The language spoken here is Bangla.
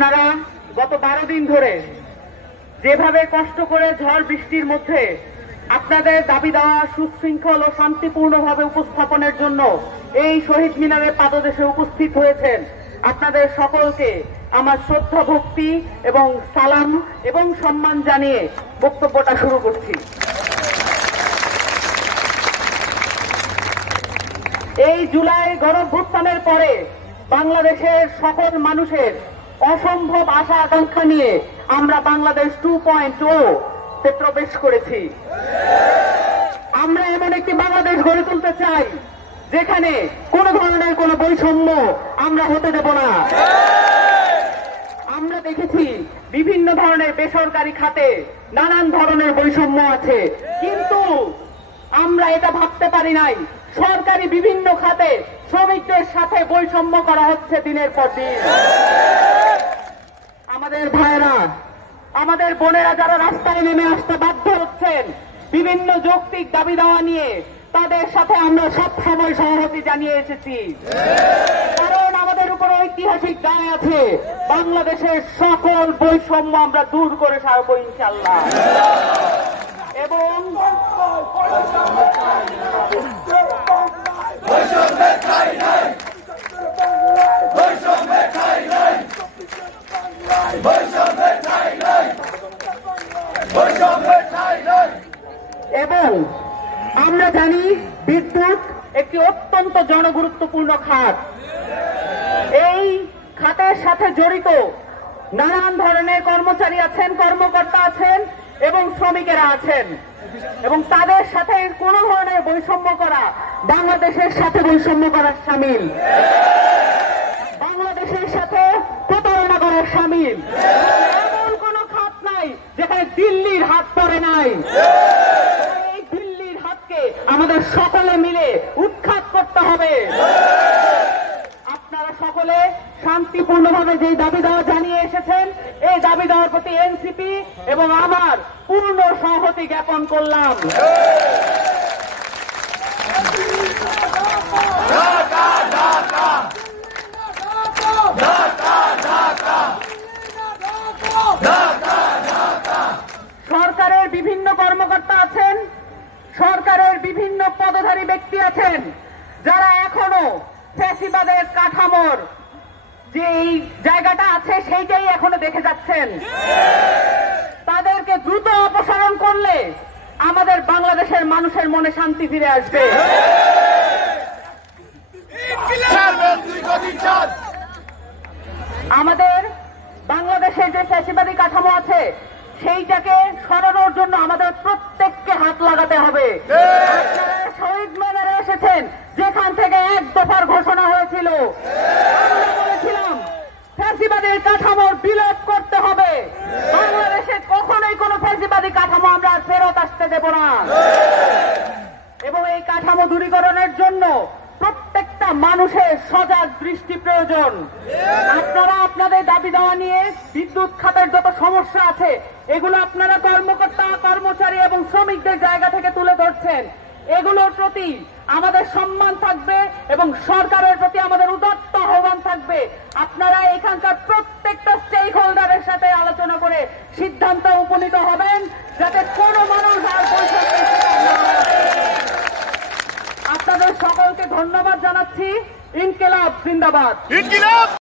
আপনারা গত 12 দিন ধরে যেভাবে কষ্ট করে ঝড় বৃষ্টির মধ্যে আপনাদের দাবি দেওয়া সুশৃঙ্খল ও শান্তিপূর্ণভাবে উপস্থাপনের জন্য এই শহীদ মিনারের পাদদেশে উপস্থিত হয়েছেন, আপনাদের সকলকে আমার শ্রদ্ধা ভক্তি এবং সালাম এবং সম্মান জানিয়ে বক্তব্যটা শুরু করছি। এই জুলাই গণঅভ্যুত্থানের পরে বাংলাদেশের সকল মানুষের অসম্ভব আশা আকাঙ্ক্ষা নিয়ে আমরা বাংলাদেশ 2.0 তে প্রবেশ করেছি। আমরা এমন একটি বাংলাদেশ গড়ে তুলতে চাই যেখানে কোন ধরনের কোন বৈষম্য আমরা হতে দেব না। আমরা দেখেছি বিভিন্ন ধরনের বেসরকারি খাতে নানান ধরনের বৈষম্য আছে, কিন্তু আমরা এটা ভাবতে পারি নাই সরকারি বিভিন্ন খাতে শ্রমিকদের সাথে বৈষম্য করা হচ্ছে দিনের পর দিন। আমাদের ভাইরা, আমাদের বোনেরা যারা রাস্তায় নেমে আসতে বাধ্য হচ্ছেন বিভিন্ন যৌক্তিক দাবি দেওয়া নিয়ে, তাদের সাথে আমরা সব সময় সংহতি জানিয়ে এসেছি, কারণ আমাদের উপর ঐতিহাসিক দায় আছে। বাংলাদেশের সকল বৈষম্য আমরা দূর করে ছাড়বো ইনশাআল্লাহ। এবং এবং আমরা জানি বিদ্যুৎ একটি অত্যন্ত জনগুরুত্বপূর্ণ খাত। এই খাতের সাথে জড়িত নানান ধরনের কর্মচারী আছেন, কর্মকর্তা আছেন এবং শ্রমিকেরা আছেন, এবং তাদের সাথে কোন ধরনের বৈষম্য করা বাংলাদেশের সাথে বৈষম্য করার শামিল, বাংলাদেশের সাথে প্রতারণা করার শামিল। এমন কোন খাত নাই যেখানে দিল্লির হাত পড়ে নাই। এই দিল্লির হাতকে আমাদের সকলে মিলে উৎখাত করতে হবে। আপনারা সকলে শান্তিপূর্ণভাবে যে দাবি দেওয়া জানিয়ে এসেছেন, এই দাবি দেওয়ার প্রতি এনসিপি এবং আমার পূর্ণ সংহতি জ্ঞাপন করলাম। সরকারের বিভিন্ন কর্মকর্তা আছেন, সরকারের বিভিন্ন পদধারী ব্যক্তি আছেন যারা এখনো ফ্যাসিবাদের কাঠামোর যে এই জায়গাটা আছে সেইটাই এখনো দেখে যাচ্ছেন। তাদেরকে দ্রুত অপসারণ করলে আমাদের বাংলাদেশের মানুষের মনে শান্তি ফিরে আসবে। আমাদের বাংলাদেশের যে ফ্যাসিবাদী কাঠামো আছে সেইটাকে সরানোর জন্য আমাদের প্রত্যেককে হাত লাগাতে হবে। আপনারা শহীদ মিনারে এসেছেন, যেখান থেকে এক দফার ঘোষণা হয়েছিল, আমরা বলেছিলাম ফ্যাসিবাদী কাঠামোর বিলোপ করতে হবে। বাংলাদেশে কখনোই কোনো ফ্যাসিবাদী কাঠামো আমরা ফেরত আসতে দেব না। এবং এই কাঠামো দূরীকরণের জন্য প্রত্যেকটা মানুষের সজাগ দৃষ্টি প্রয়োজন। আপনারা আপনাদের দাবি দেওয়া নিয়ে বিদ্যুৎ খাতের যত সমস্যা আছে এগুলো আপনারা কর্মকর্তা, কর্মচারী এবং শ্রমিকদের জায়গা থেকে তুলে ধরছেন। এগুলোর প্রতি আমাদের সম্মান থাকবে এবং সরকারের প্রতি আমাদের উদাত্ত আহ্বান থাকবে। আপনারা এখানকার প্রত্যেকটা স্টেক হোল্ডারের সাথে আলোচনা করে সিদ্ধান্ত উপনীত হবেন যাতে কোনো মানুষ আর আপনাদের সকলকে ধন্যবাদ জানাচ্ছি। ইনকিলাব জিন্দাবাদ।